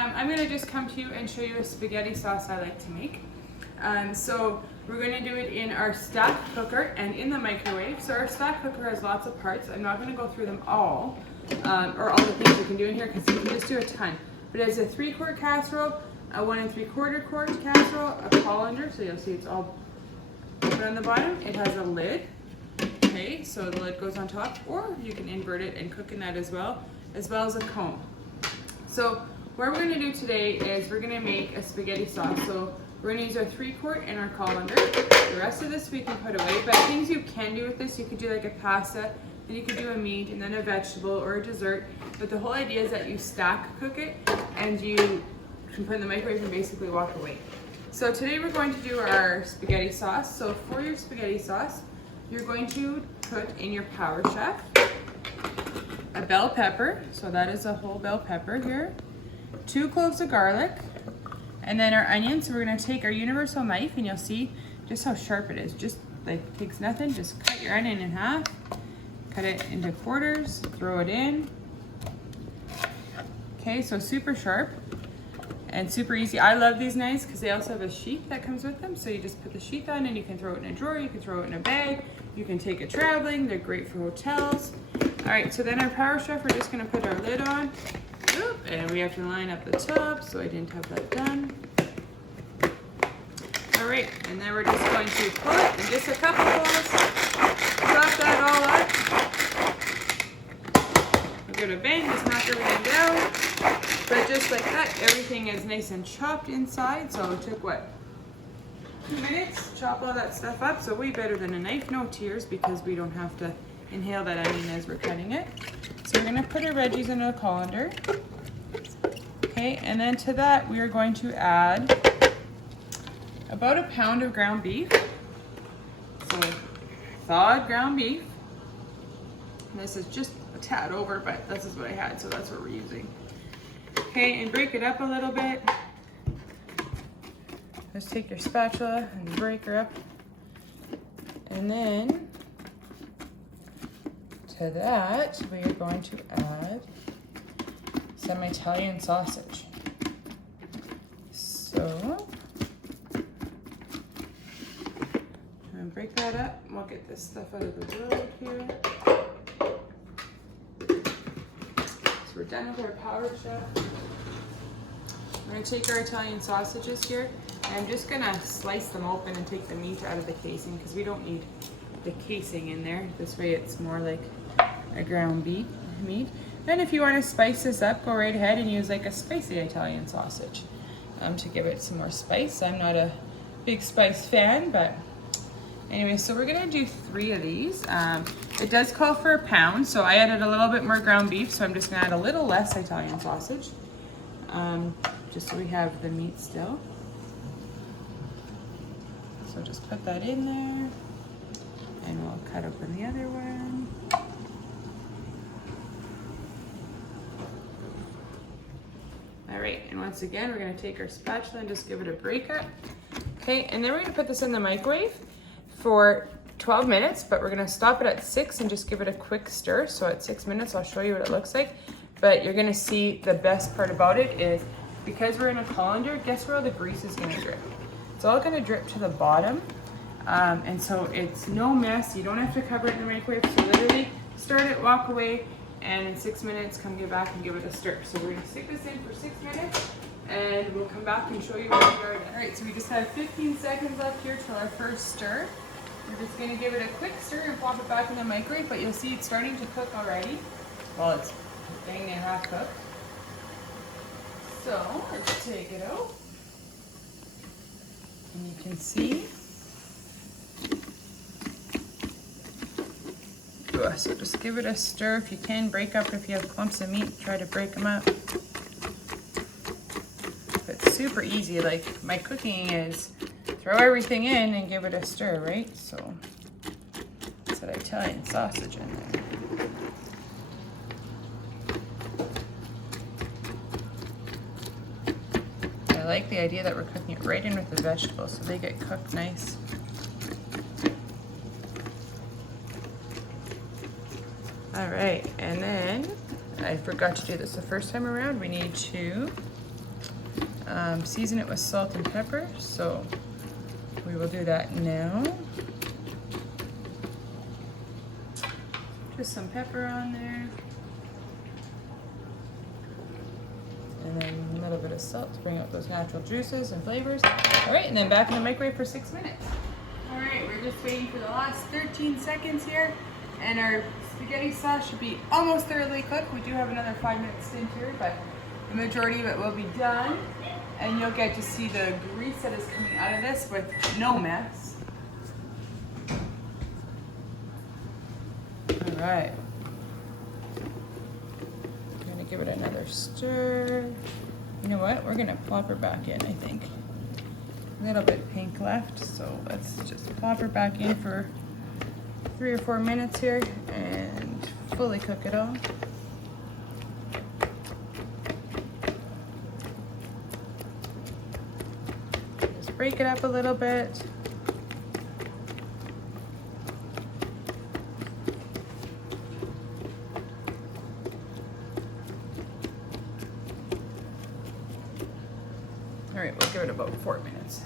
I'm gonna just come to you and show you a spaghetti sauce I like to make. So we're gonna do it in our stack cooker and in the microwave. So our stack cooker has lots of parts. I'm not gonna go through them all, or all the things you can do in here because you can just do a ton. But it's a 3-quart casserole, a 1 3/4 quart casserole, a colander, so you'll see it's all open on the bottom. It has a lid, okay, so the lid goes on top, or you can invert it and cook in that as well as a cone. So what we're gonna do today is we're gonna make a spaghetti sauce. So we're gonna use our 3-quart and our colander. The rest of this we can put away, but things you can do with this, you could do like a pasta, then you could do a meat, and then a vegetable or a dessert. But the whole idea is that you stack cook it and you can put it in the microwave and basically walk away. So today we're going to do our spaghetti sauce. So for your spaghetti sauce, you're going to put in your Power Chef a bell pepper, so that is a whole bell pepper here, 2 cloves of garlic, and then our onions. So we're gonna take our universal knife, and you'll see just how sharp it is. Just like takes nothing, just cut your onion in half, cut it into quarters, throw it in. Okay, so super sharp and super easy. I love these knives because they also have a sheath that comes with them. So you just put the sheath on and you can throw it in a drawer, you can throw it in a bag, you can take it traveling. They're great for hotels. All right, so then our Power Chef, we're just gonna put our lid on. Oop, and we have to line up the top, so I didn't have that done. All right, and then we're just going to pull it in just a couple pulls, drop that all up. We're gonna bang, just knock everything down. But just like that, everything is nice and chopped inside. So it took what, 2 minutes, chop all that stuff up. So way better than a knife, no tears because we don't have to inhale that onion as we're cutting it. So we're gonna put our veggies into a colander. Okay, and then to that, we are going to add about a pound of ground beef. So thawed ground beef. And this is just a tad over, but this is what I had, so that's what we're using. Okay, and break it up a little bit. Just take your spatula and break her up. And then to that, we are going to add some Italian sausage. So, I'm gonna break that up. We'll get this stuff out of the road here. So we're done with our Power Chef. I'm gonna take our Italian sausages here, and I'm just gonna slice them open and take the meat out of the casing because we don't need the casing in there. This way it's more like a ground beef meat. Then if you want to spice this up, go right ahead and use like a spicy Italian sausage to give it some more spice. I'm not a big spice fan, but anyway, so we're gonna do 3 of these. It does call for a pound, so I added a little bit more ground beef, so I'm just gonna add a little less Italian sausage, just so we have the meat still. So just put that in there, and we'll cut open the other one. All right, and once again, we're gonna take our spatula and just give it a break up. Okay, and then we're gonna put this in the microwave for 12 minutes, but we're gonna stop it at 6 and just give it a quick stir. So at 6 minutes, I'll show you what it looks like. But you're gonna see the best part about it is because we're in a colander, guess where all the grease is gonna drip? It's all gonna drip to the bottom. And so it's no mess. You don't have to cover it in the microwave. So literally start it, walk away, and in 6 minutes, come get back and give it a stir. So we're gonna stick this in for 6 minutes and we'll come back and show you what we are done. All right, so we just have 15 seconds left here till our first stir. We're just gonna give it a quick stir and pop it back in the microwave, but you'll see it's starting to cook already. Well, it's bang and half cooked. So let's take it out. And you can see. So just give it a stir if you can. Break up if you have clumps of meat, try to break them up. It's super easy. Like my cooking is throw everything in and give it a stir, right? So it's that Italian sausage in there. I like the idea that we're cooking it right in with the vegetables so they get cooked nice. All right. All right, and then I forgot to do this the first time around. We need to season it with salt and pepper. So we will do that now. Just some pepper on there. And then a little bit of salt to bring out those natural juices and flavors. All right, and then back in the microwave for 6 minutes. All right, we're just waiting for the last 13 seconds here, and our spaghetti sauce should be almost thoroughly cooked. We do have another 5-minute stint here, but the majority of it will be done, and you'll get to see the grease that is coming out of this with no mess. All right. Give it another stir. You know what? We're gonna plop her back in, I think. A little bit pink left, so let's just plop her back in for 3 or 4 minutes here and fully cook it all. Just break it up a little bit. All right, we'll give it about 4 minutes.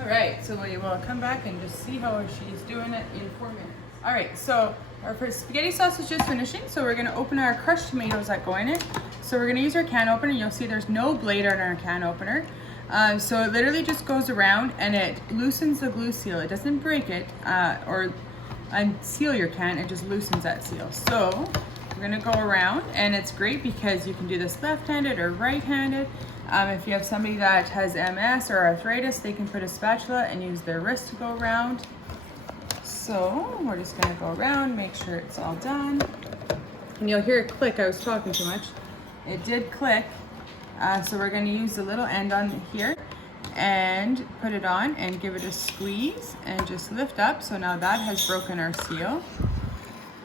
All right, so we will come back and just see how she's doing it in 4 minutes. All right, so our first spaghetti sauce is just finishing, so we're gonna open our crushed tomatoes that go in it. So we're gonna use our can opener. You'll see there's no blade on our can opener. So it literally just goes around and it loosens the glue seal. It doesn't break it or unseal your can, it just loosens that seal. So we're gonna go around, and it's great because you can do this left-handed or right-handed. If you have somebody that has MS or arthritis, they can put a spatula and use their wrist to go around. So we're just gonna go around, make sure it's all done. And you'll hear it click. I was talking too much. It did click. So we're gonna use the little end on here and put it on and give it a squeeze and just lift up. So now that has broken our seal.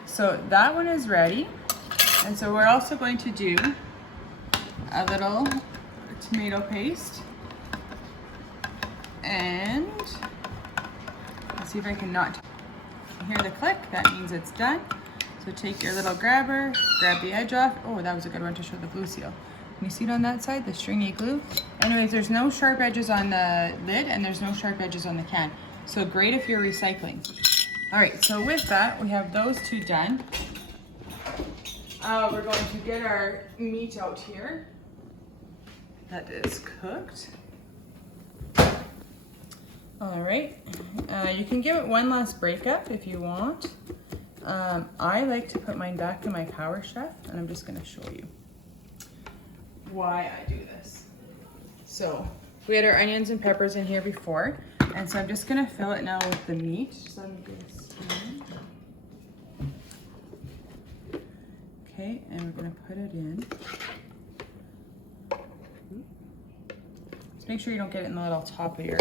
So that one is ready. And so we're also going to do a little tomato paste. And let's see if I can not hear the click. That means it's done. So take your little grabber, grab the edge off. Oh, that was a good one to show the glue seal. Can you see it on that side, the stringy glue? Anyways, there's no sharp edges on the lid and there's no sharp edges on the can. So great if you're recycling. All right, so with that, we have those two done. We're going to get our meat out here. That is cooked. All right, you can give it one last breakup if you want. I like to put mine back in my Power Chef, and I'm just gonna show you why I do this. So we had our onions and peppers in here before, and so I'm just gonna fill it now with the meat. So let me get a spoon. Okay, and we're gonna put it in. Just make sure you don't get it in the little top of your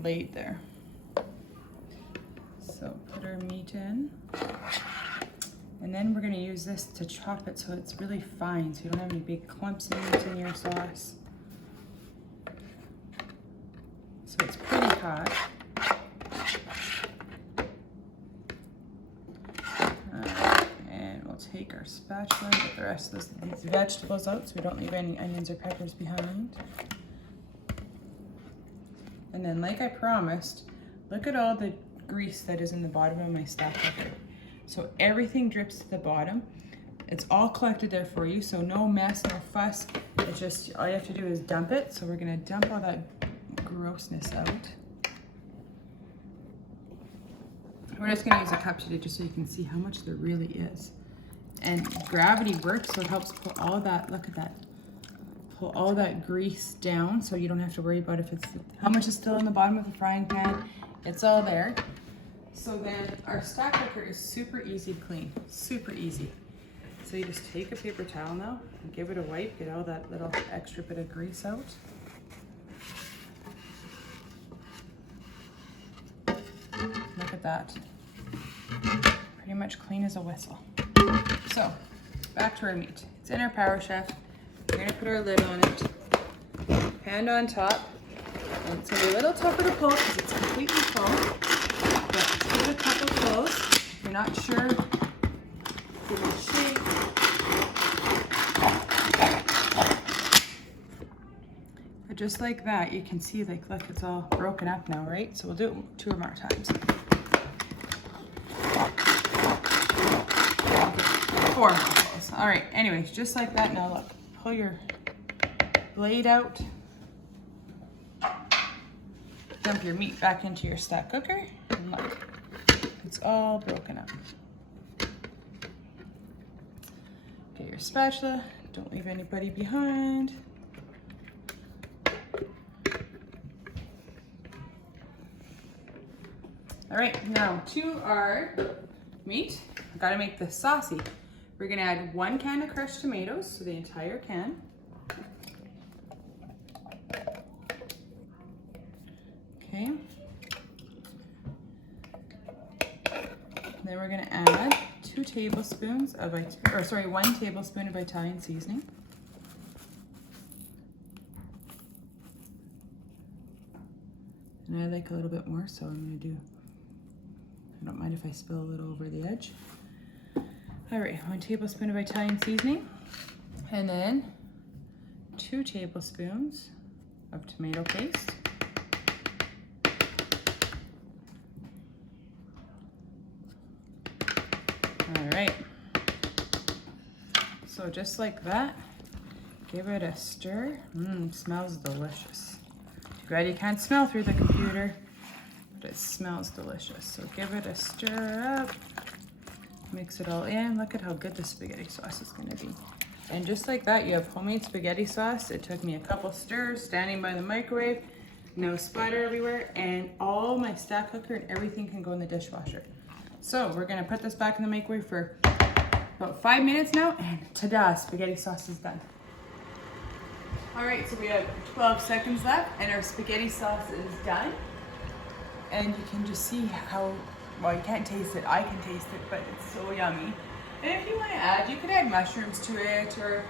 plate there. So put our meat in. And then we're gonna use this to chop it so it's really fine, so you don't have any big clumps of meat in your sauce. So it's pretty hot. And we'll take our spatula and get the rest of these vegetables out so we don't leave any onions or peppers behind. And then, like I promised, look at all the grease that is in the bottom of my stack cooker. So everything drips to the bottom. It's all collected there for you, so no mess, no fuss. It's just, all you have to do is dump it. So we're gonna dump all that grossness out. We're just gonna use a cup today just so you can see how much there really is. And gravity works, so it helps pull all that, look at that. Pull all that grease down so you don't have to worry about if it's, how much is still in the bottom of the frying pan. It's all there. So then our stack cooker is super easy to clean, super easy. So you just take a paper towel now and give it a wipe, get all that little extra bit of grease out. Look at that. Pretty much clean as a whistle. So back to our meat. It's in our Power Chef. We're gonna put our lid on it, pan on top. And it's gonna be a little tougher to pull because it's completely full. But give it a couple pulls. If you're not sure, give it a shake. But just like that, you can see, like, look, it's all broken up now, right? So we'll do it 2 more times. 4 mouthfuls. All right, anyways, just like that. Now look, pull your blade out. Dump your meat back into your stack cooker, and look, it's all broken up. Get your spatula, don't leave anybody behind. All right, now to our meat, I've got to make this saucy. We're gonna add 1 can of crushed tomatoes, so the entire can. Okay. Then we're gonna add 2 tablespoons of, 1 tablespoon of Italian seasoning. And I like a little bit more, so I'm gonna do, I don't mind if I spill a little over the edge. All right, 1 tablespoon of Italian seasoning, and then 2 tablespoons of tomato paste. All right, so just like that, give it a stir. Smells delicious. Too bad you can't smell through the computer, but it smells delicious. So give it a stir up, mix it all in. Look at how good the spaghetti sauce is gonna be. And just like that, you have homemade spaghetti sauce. It took me a couple stirs, standing by the microwave, no splatter everywhere, and all my stack cooker and everything can go in the dishwasher. So we're gonna put this back in the microwave for about 5 minutes now, and ta-da, spaghetti sauce is done. All right, so we have 12 seconds left, and our spaghetti sauce is done. And you can just see how, well, you can't taste it, I can taste it, but it's so yummy. And if you wanna add, you could add mushrooms to it, or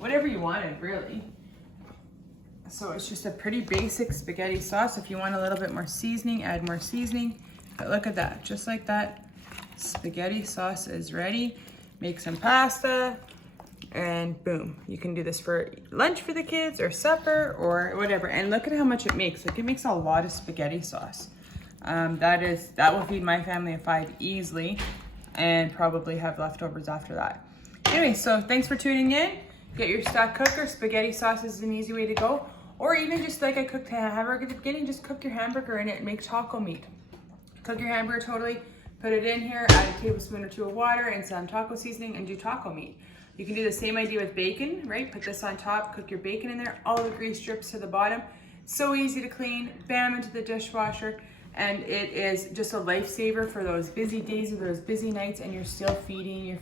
whatever you wanted, really. So it's just a pretty basic spaghetti sauce. If you want a little bit more seasoning, add more seasoning. But look at that, just like that, spaghetti sauce is ready. Make some pasta, and boom. You can do this for lunch for the kids, or supper, or whatever. And look at how much it makes. Like, it makes a lot of spaghetti sauce. That will feed my family of 5 easily, and probably have leftovers after that. Anyway, so thanks for tuning in. Get your stack cooker. Spaghetti sauce is an easy way to go. Or even just like I cooked a hamburger at the beginning, just cook your hamburger in it and make taco meat. Cook your hamburger totally, put it in here, add a tablespoon or 2 of water and some taco seasoning, and do taco meat. You can do the same idea with bacon, right? Put this on top, cook your bacon in there, all the grease drips to the bottom. So easy to clean, bam, into the dishwasher. And it is just a lifesaver for those busy days or those busy nights, and you're still feeding your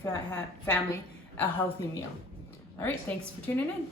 family a healthy meal. All right, thanks for tuning in.